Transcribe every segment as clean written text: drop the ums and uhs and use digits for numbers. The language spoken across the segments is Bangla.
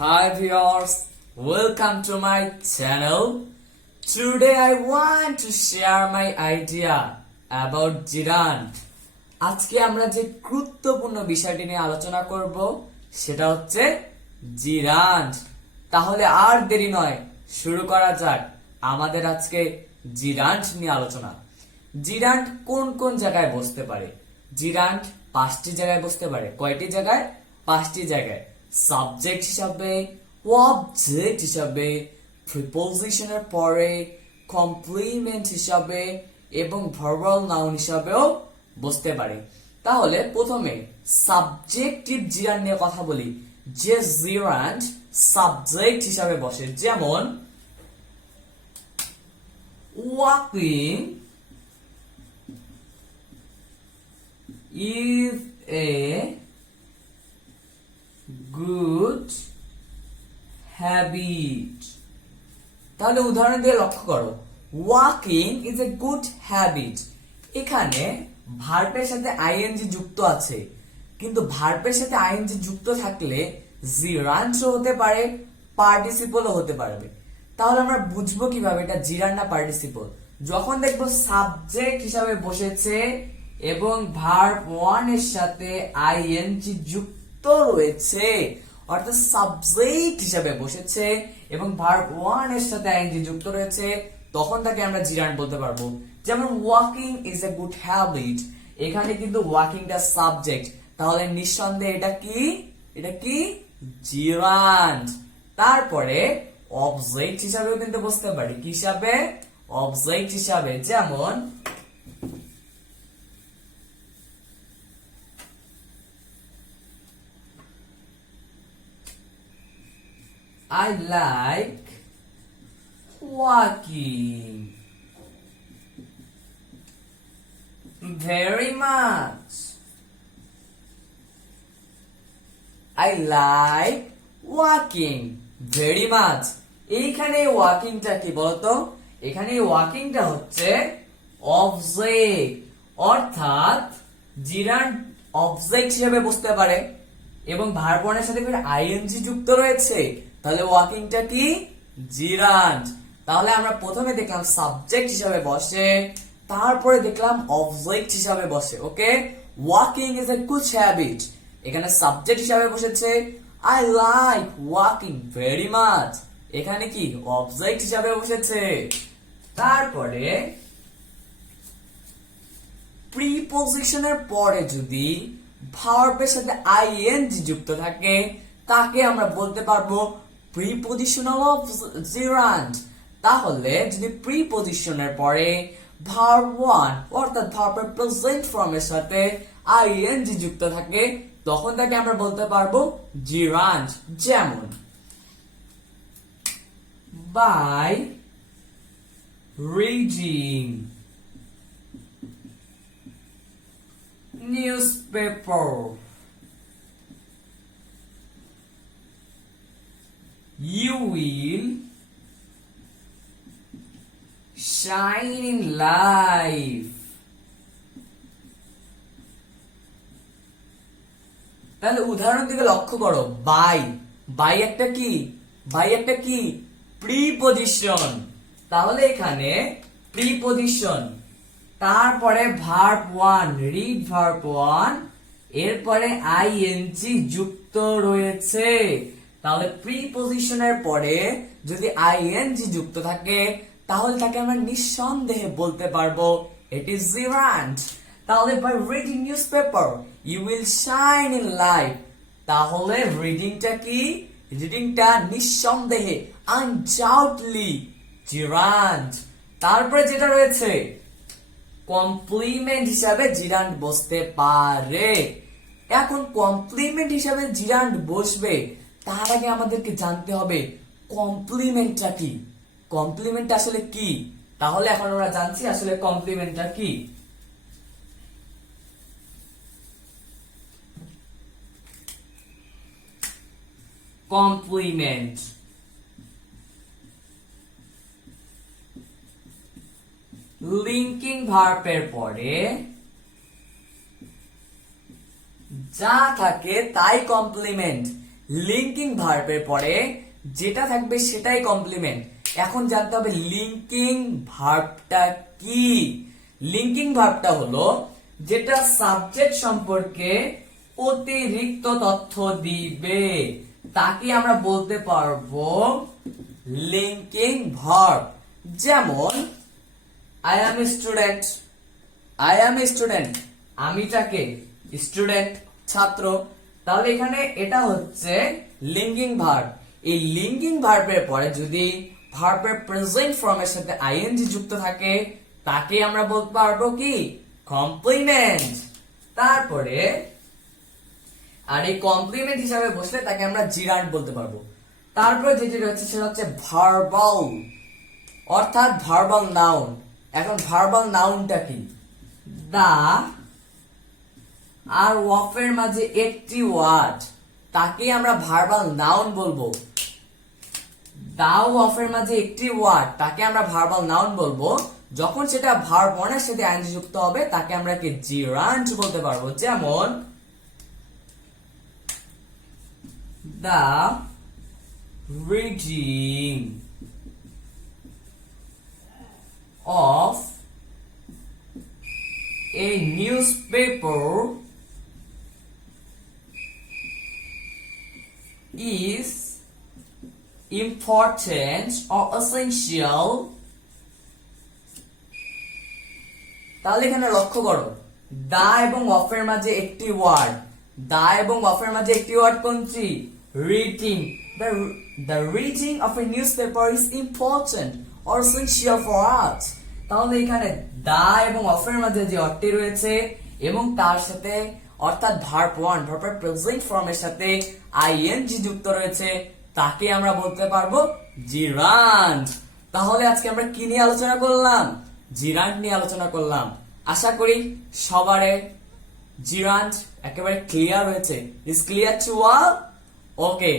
Hi viewers, welcome to my channel. Today I want to share my idea about gerund. আজকে আমরা যে গুরুত্বপূর্ণ বিষয়টি নিয়ে আলোচনা করব সেটা হচ্ছে gerund. তাহলে আর দেরি নয়, শুরু করা যাক আমাদের আজকে gerund নিয়ে আলোচনা। gerund কোন কোন জায়গায় বসতে পারে? gerund পাঁচটি জায়গায় বসতে পারে। কয়টি জায়গায়? পাঁচটি জায়গায়। সাবজেক্ট হিসাবে, অবজেক্ট হিসাবে, প্রিপোজিশনের পরে, কমপ্লিমেন্ট হিসাবে এবং ভার্বাল নাউন হিসাবেও বসতে পারে। তাহলে প্রথমে সাবজেক্টিভ জিরান্ড নিয়ে কথা বলি। যে জিরান্ড সাবজেক্ট হিসাবে বসে, যেমন walking is a good habit। তাহলে উদাহরণ দিয়ে লক্ষ্য করো, walking is a good habit. এখানে ভার্বের সাথে আইএনজি যুক্ত আছে, কিন্তু ভার্বের সাথে আইএনজি যুক্ত থাকলে জিরান্ডও হতে পারে, পার্টিসিপলও হতে পারবে। তাহলে আমরা বুঝবো কিভাবে এটা জিরান্ড না পার্টিসিপল? যখন দেখবো সাবজেক্ট হিসাবে বসেছে এবং ভার্ব ওয়ান এর সাথে আইএনজি যুক্ত রয়েছে, অর্থাৎ সাবজেক্ট হিসাবে বসেছে এবং ভার্ব ওয়ান এর সাথে আইএনজি যুক্ত রয়েছে, তখন তাকে আমরা জিরান্ড বলতে পারবো। যেমন walking is a good habit, এখানে কিন্তু ওয়াকিংটা সাবজেক্ট, তাহলে নিঃসন্দেহে এটা কি? এটা কি? জিরান্ড। তারপরে অবজেক্ট হিসাবেও কিন্তু বসতে পারি। কি হিসাবে? অবজেক্ট হিসাবে। যেমন I like walking very much. I like walking very much. এইখানে ওয়াকিংটা কি বলতো? এখানে ওয়াকিংটা হচ্ছে অবজেক্ট, অর্থাৎ জিরান্ড অবজেক্ট হিসেবে বসতে পারে এবং ভার্ব ওয়ানের সাথে আইএনজি যুক্ত রয়েছে, তাহলে ওয়াকিংটা কি? জিরান্ড। তাহলে আমরা প্রথমে দেখলাম সাবজেক্ট হিসাবে বসে, তারপরে দেখলাম অবজেক্ট হিসাবে বসে। Okay, walking is a good habit, এখানে সাবজেক্ট হিসাবে বসেছে। I like walking very much, এখানে কি? অবজেক্ট হিসাবে বসেছে। তারপরে প্রিপোজিশনের পরে যদি ভার্বের সাথে আইএনজি যুক্ত থাকে, তাকে আমরা বলতে পারবো প্রিপোজিশনাল জিরান্ড। তাহলে যদি প্রিপোজিশনের পরে ভার্ব ওয়ান অর্থাৎ ভার্বের প্রেজেন্ট ফর্মের সাথে আইএনজি যুক্ত থাকে, তখন তাকে আমরা বলতে পারবো জিরান্ড। যেমন by reading newspaper, you will shine in life। তাহলে উদাহরণ দিকে লক্ষ্য করো, বাই, বাই একটা কি? বাই একটা কি? প্রিপোজিশন। তাহলে এখানে প্রিপোজিশন, তারপরে verb one, read verb one, এরপরে আইএনজি যুক্ত রয়েছে। তাহলে প্রিপোজিশনের পরে যদি আইএনজি যুক্ত থাকে, তাহলে তাকে আমরা নিঃসন্দেহে বলতে পারবো ইট ইজ জিরান্ড। তাহলে by reading newspaper you will shine in life, তাহলে রিডিংটা কি? রিডিংটা নিঃসন্দেহে, আনডাউটলি জিরান্ড। তারপরে যেটা রয়েছে কমপ্লিমেন্ট হিসাবে জিরান্ড বসতে পারে। এখন কমপ্লিমেন্ট হিসাবে জিরান্ড বসবে, তার আগে আমাদেরকে জানতে হবে কমপ্লিমেন্টটা কি, কমপ্লিমেন্ট আসলে কি। তাহলে এখন আমরা জানছি আসলে কমপ্লিমেন্টটা কি। কমপ্লিমেন্ট লিঙ্কিং ভার্বের পরে যা থাকে তাই কমপ্লিমেন্ট। লিঙ্কিং ভার্বের পরে যেটা থাকবে সেটাই কমপ্লিমেন্ট। এখন জানতে হবে লিঙ্কিং ভার্বটা কি। লিঙ্কিং ভার্বটা হলো যেটা সাবজেক্ট সম্পর্কে অতিরিক্ত তথ্য দিবে, তাকে আমরা বলতে পারবো লিঙ্কিং ভার্ব। যেমন I am a student, I am a student, আমিটাকে স্টুডেন্ট ছাত্র, তাহলে এখানে এটা হচ্ছে লিঙ্কিং ভার্ব। এই লিঙ্কিং ভার্বের পরে যদি ভার্বের প্রেজেন্ট ফর্মের সাথে আইএনজি যুক্ত থাকে তাকে আমরা বলতে পারবো কি কমপ্লিমেন্ট। তারপরে আর এই কমপ্লিমেন্ট হিসাবে বসলে তাকে আমরা জিরান্ট বলতে পারবো। তারপরে যেটি রয়েছে সেটা হচ্ছে ভার্বাল, অর্থাৎ ভার্বাল নাউন। এখন ভার্বাল নাউনটা কি? দা আর ওয়াফের মাঝে একটি ওয়ার্ড, তাকে আমরা ভার্বাল নাউন বলবো। দা ওয়াফের মাঝে একটি ওয়ার্ড, তাকে আমরা ভার্বাল নাউন বলবো। যখন সেটা ভার্ব ওয়ানের সাথে আইএনজি যুক্ত হবে তাকে আমরা কি জিরান্ট বলতে পারবো। যেমন দা reading of a newspaper is important or essential। তাহলে এখানে লক্ষ্য করো দা এবং অফের মাঝে একটি ওয়ার্ড, দা এবং অফের মাঝে একটি ওয়ার্ড কোনটি? Reading. The reading of a newspaper is important or essential for us। তাহলে এখানে দা এবং অফের মাঝে যে অর্থটি রয়েছে এবং তার সাথে অর্থাৎ ভার্ব ওয়ান ভার্বের প্রেজেন্ট ফর্মের সাথে আইএনজি যুক্ত রয়েছে তাকে আমরা বলতে পারবো জিরান্ট। তাহলে আজকে আমরা কি নিয়ে আলোচনা করলাম? জিরান্ট নিয়ে আলোচনা করলাম। আশা করি সবারে জিরান্ট একেবারে ক্লিয়ার হয়েছে। Is clear to all? Okay,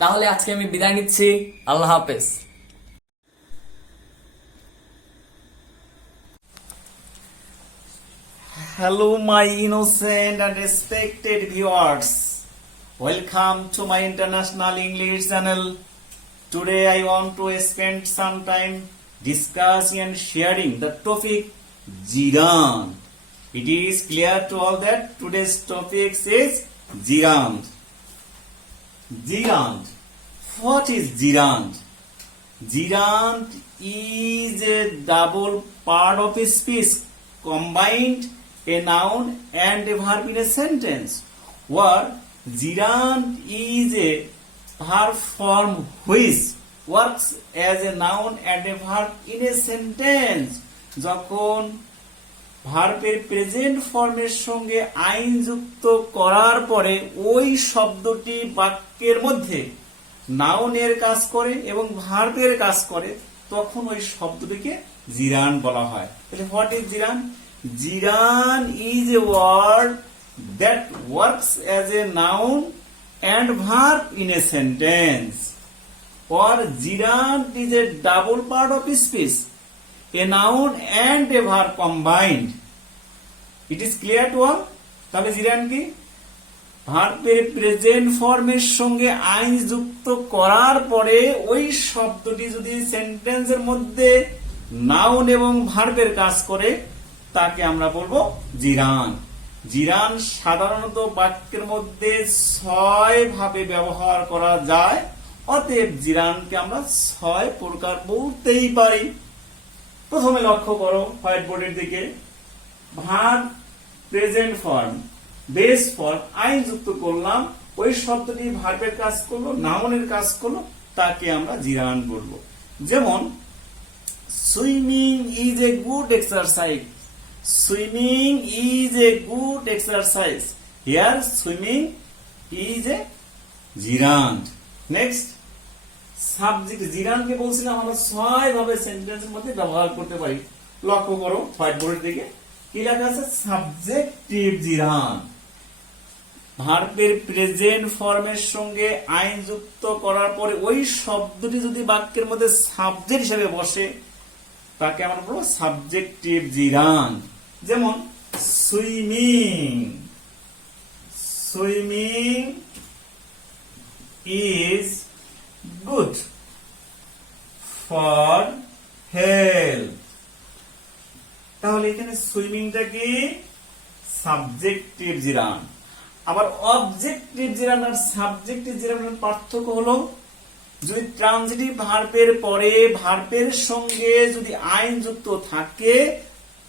তাহলে আজকে আমি বিদায় নিচ্ছি। আল্লাহ হাফেজ। Hello, my innocent and respected viewers. Welcome to my international English channel. Today I want to spend some time discussing and sharing the topic Girand. It is clear to all that today's topic is Girand. Girand. What is Girand? Girand is a double part of a speech combined a noun and a verb in a sentence. Word gerund is a verb form which works as a noun and a verb in a sentence. যখন ভার্বের প্রেজেন্ট ফর্মের সঙ্গে আইন যুক্ত করার পরে ওই শব্দটি বাক্যের মধ্যে নাউনের কাজ করে এবং ভার্বের কাজ করে তখন ওই শব্দটিকে জিরান্ড বলা হয়। তাহলে what is জিরান্ড? Girand is a word that works as a noun and verb in a sentence. Or gerund is a double part of speech, a noun and a verb combined. It is clear to all? তাহলে জিরান্ড কি? ভার্বের প্রেজেন্ট ফর্মের সঙ্গে আইন যুক্ত করার পরে ওই শব্দটি যদি সেন্টেন্সের মধ্যে নাউন এবং ভার্বের কাজ করে তাকে আমরা বলবো জিরান্ড। জিরান্ড সাধারণত বাক্যের মধ্যে 6 ভাবে ব্যবহার করা যায়, অতএব জিরান্ডকে আমরা 6 প্রকার বলতেই পারি। প্রথমে লক্ষ্য করো হোয়াইট বোর্ডের দিকে, verb present form base form আইন যুক্ত করলাম, ওই শব্দটি ভার্বের কাজ করলো, নাউনের কাজ করলো, তাকে আমরা জিরান্ড বলবো। যেমন swimming is a good exercise. Swimming is a good exercise. Here swimming is a gerund. Next, subject gerund কে বলছিলাম আমরা 6 ভাবে সেন্টেন্সের মধ্যে ব্যবহার করতে পারি। লক্ষ্য করো হোয়াইট বোর্ডের দিকে কি লেখা আছে? Subjective gerund। ভার্বের প্রেজেন্ট ফর্মের সঙ্গে আইন যুক্ত করার পরে ওই শব্দটি যদি বাক্যের মধ্যে সাবজেক্ট হিসেবে বসে তাকে আমরা বলবো সাবজেক্টিভ gerund। যেমন swimming, swimming is good for health. তাহলে এখানে সুইমিংটা কি সাবজেক্টিভ জিরান। আবার অবজেক্টিভ জিরান আর সাবজেক্টিভ জিরানের পার্থক্য হলো যদি ট্রানজিটিভ ভার্বের পরে ভার্বের সঙ্গে যদি আইন যুক্ত থাকে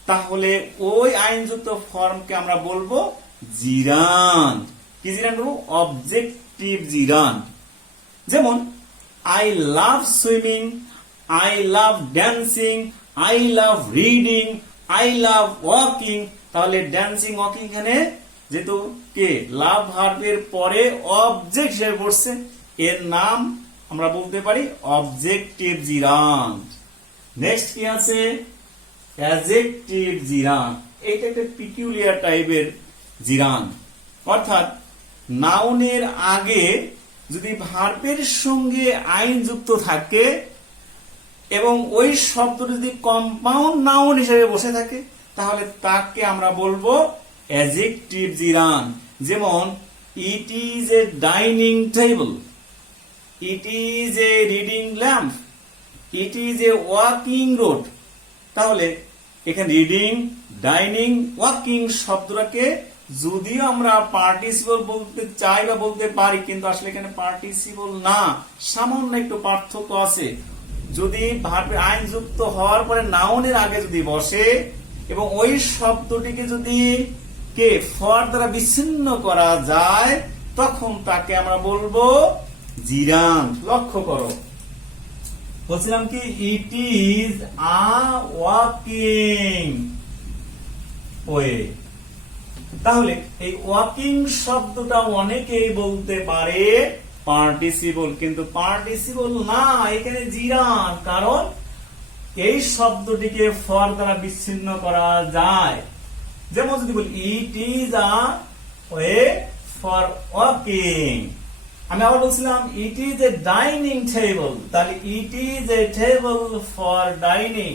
তাহলে ওই আইনযুক্ত ফর্মকে আমরা বলবো জিরান্ড। কি জিরান্ড বলবো? Objective gerund. যেমন I love swimming, I love dancing, I love reading, I love walking. তাহলে ড্যান্সিং ওয়াকিং এখানে যেহেতু কে লাভ ভার্বের পরে অবজেক্ট হিসেবে পড়ছে, এর নাম আমরা বলতে পারি অবজেক্টিভ জিরান্ড। নেক্সট কি আছে? অ্যাডজেক্টিভ জিরান। এটা একটা পিকুলিয়ার টাইপের জিরান, অর্থাৎ নাউনের আগে যদি ভার্বের সঙ্গে আইন যুক্ত থাকে এবং ওই শব্দটি যদি কম্পাউন্ড নাউন হিসেবে বসে থাকে তাহলে তাকে আমরা বলবো অ্যাডজেক্টিভ জিরান। যেমন ইট is a dining table, it is A reading lamp, it is A walking road. তাহলে এখানে রিডিং, ডাইনিং, ওয়াকিং শব্দটাকে যদিও আমরা পার্টিসিপল বলতে চাই বা বলতে পারি, কিন্তু আসলে এখানে পার্টিসিপল না, সামান্য একটু পার্থক্য আছে। যদি ভার্বে আইন যুক্ত হওয়ার পরে নাউনের আগে যদি বসে এবং ওই শব্দটিকে যদি কে ফর দ্বারা বিচ্ছিন্ন করা যায় তখন তাকে আমরা বলবো জিরান্ড। লক্ষ্য করো, বলছিলাম কি ইট ইজ আ ওয়াকিং ওয়ে। তাহলে এই ওয়াকিং শব্দটা অনেকেই বলতে পারে পার্টিসিপল, কিন্তু পার্টিসিপল না, এখানে জিরান। কারণ এই শব্দটিকে ফর দ্বারা বিচ্ছিন্ন করা যায়। যেমন যদি বলি it is a way for walking. আমি আবার বলছিলাম it is a dining table, তাহলে it is a table for dining.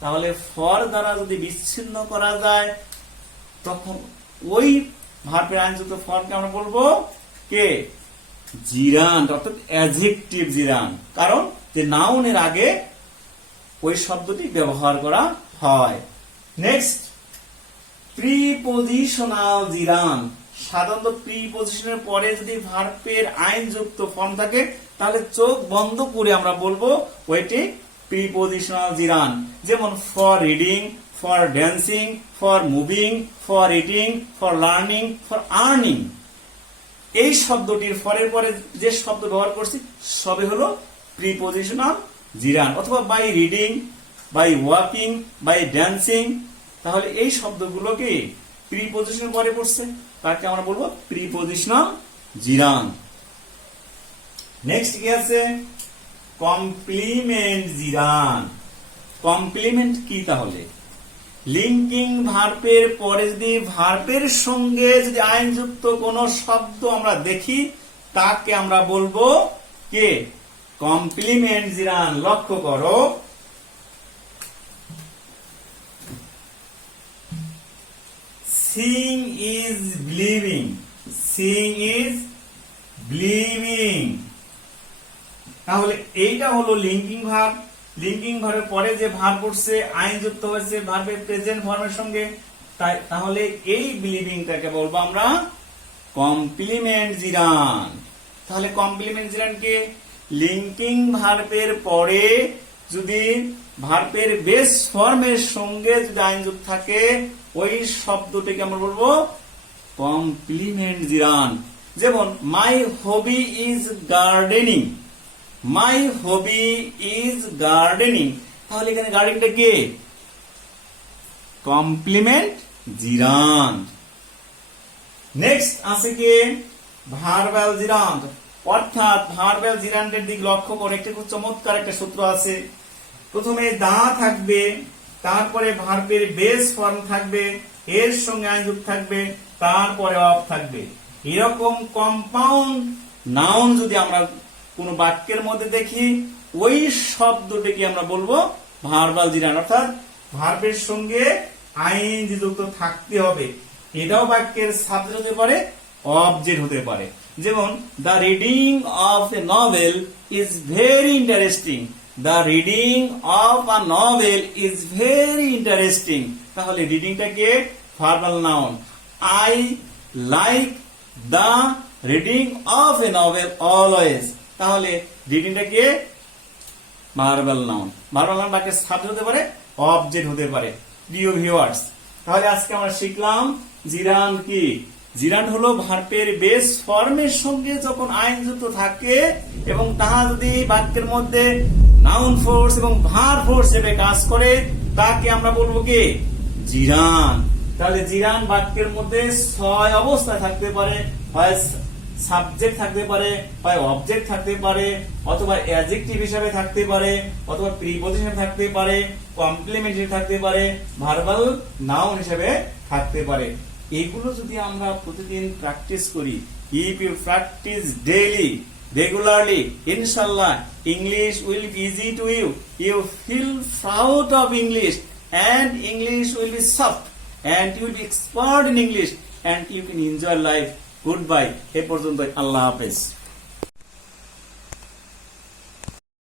তাহলে ফর দ্বারা যদি বিচ্ছিন্ন করা যায় তখন ওই ভার্বের আইনযুক্ত ফরকে আমরা বলবো কে জিরান্ড, অর্থাৎ অ্যাডজেক্টিভ জিরান্ড। কারণ যে নাউনের আগে ওই শব্দটি ব্যবহার করা হয়। Next prepositional জিরান্ড। সাধারণত প্রিপজিশনের পরে যদি ভার্বের আইনযুক্ত ফর্ম থাকে তাহলে চোখ বন্ধ করে আমরা বলবো ওইটি প্রিপজিশনাল জিরান্ড। যেমন for reading, for dancing, for moving, for eating, for learning, for earning. এই শব্দটির ফরের পরে যে শব্দ ব্যবহার করছি সবই হলো প্রিপজিশনাল জিরান্ড। অথবা by reading, by walking, by dancing. তাহলে এই শব্দগুলোকে প্রিপজিশনের পরে পড়ছে, তাকে আমরা বলবো প্রিপজিশনাল জিরান্ড। নেক্সট কি আছে? কমপ্লিমেন্ট জিরান্ড। কমপ্লিমেন্ট কি? তাহলে লিঙ্কিং ভার্বের পরে যদি ভার্বের সঙ্গে যদি আইনযুক্ত কোন শব্দ আমরা দেখি তাকে আমরা বলবো কে কমপ্লিমেন্ট জিরান্ড। লক্ষ্য করো, seeing is believing, seeing is believing। তাহলে এইটা হলো লিঙ্কিং ভার্ব। লিঙ্কিং ভার্বের পরে যে ভার্ব পড়ছে আইন যুক্ত হয়েছে ভার্বের প্রেজেন্ট ফর্মের সঙ্গে, তাহলে এই বিলিভিংটাকে বলবো আমরা কমপ্লিমেন্ট জিরান্ড। তাহলে কমপ্লিমেন্ট জিরান্ড কে লিঙ্কিং ভার্বের পরে যদি ভার্বের বেস ফর্মের সঙ্গে যদি আইন যুক্ত থাকে ওই শব্দটিকে আমরা বলবো কমপ্লিমেন্ট জিরান্ড। যেমন my hobby is gardening, my hobby is gardening. তাহলে এখানে গার্ডেনিংটা কে কমপ্লিমেন্ট জিরান্ড। নেক্সট আছে কি ভার্বাল জিরান্ড, অর্থাৎ ভার্বাল জিরান্ডের দিক লক্ষ্য করে একটি খুব চমৎকার একটা সূত্র আছে। প্রথমে দা থাকবে, তারপরে ভার্বের বেস ফর্ম থাকবে, এর সঙ্গে আইনযুক্ত থাকবে, তারপরে অফ থাকবে। এরকম কম্পাউন্ড নাউন যদি আমরা কোন বাক্যের মধ্যে দেখি ওই শব্দটিকে আমরা বলবো ভার্বাল জিরান্ড, অর্থাৎ ভার্বের সঙ্গে আইন যুক্ত থাকতে হবে। এটাও বাক্যের সাবজেক্ট হতে পারে, অবজেক্ট হতে পারে। যেমন the reading of a novel is very interesting, the reading of a novel is very interesting. তাহলে রিডিংটাকে verbal noun. I like the reading of a novel always, তাহলে রিডিংটাকে ভার্বাল নাউন। ভার্বাল নাউন বাক্যের সাবজেক্ট হতে পারে, অবজেক্ট হতে পারে। প্রিয় ভিউয়ার্স, তাহলে আজকে আমরা শিখলাম জিরান্ড কি। জিরান্ড হলো ভার্বের বেস ফর্মের সঙ্গে যখন আইন যুক্ত থাকে এবং তাহা যদি বাক্যের মধ্যে নাউন ফোর্স এবং ভার্ব ফোর্স হিসেবে কাজ করে, তাকে আমরা বলবো কি জিরান্ড। তাহলে জিরান্ড বাক্যের মধ্যে 6 অবস্থায় থাকতে পারে, হয় সাবজেক্ট থাকতে পারে, হয় অবজেক্ট থাকতে পারে, অথবা অ্যাডজেক্টিভ হিসাবে থাকতে পারে, অথবা প্রিপজিশন থাকতে পারে, কমপ্লিমেন্ট হিসেবে থাকতে পারে, ভার্বাল নাউন হিসেবে থাকতে পারে। এগুলো যদি আমরা প্রতিদিন প্র্যাকটিস করি, if you practice daily, regularly, inshallah, English will be easy to you. You feel proud of English, and English will be soft, and you will be expert in English, and you can enjoy life. Goodbye. এ পর্যন্ত, আল্লাহ হাফেজ।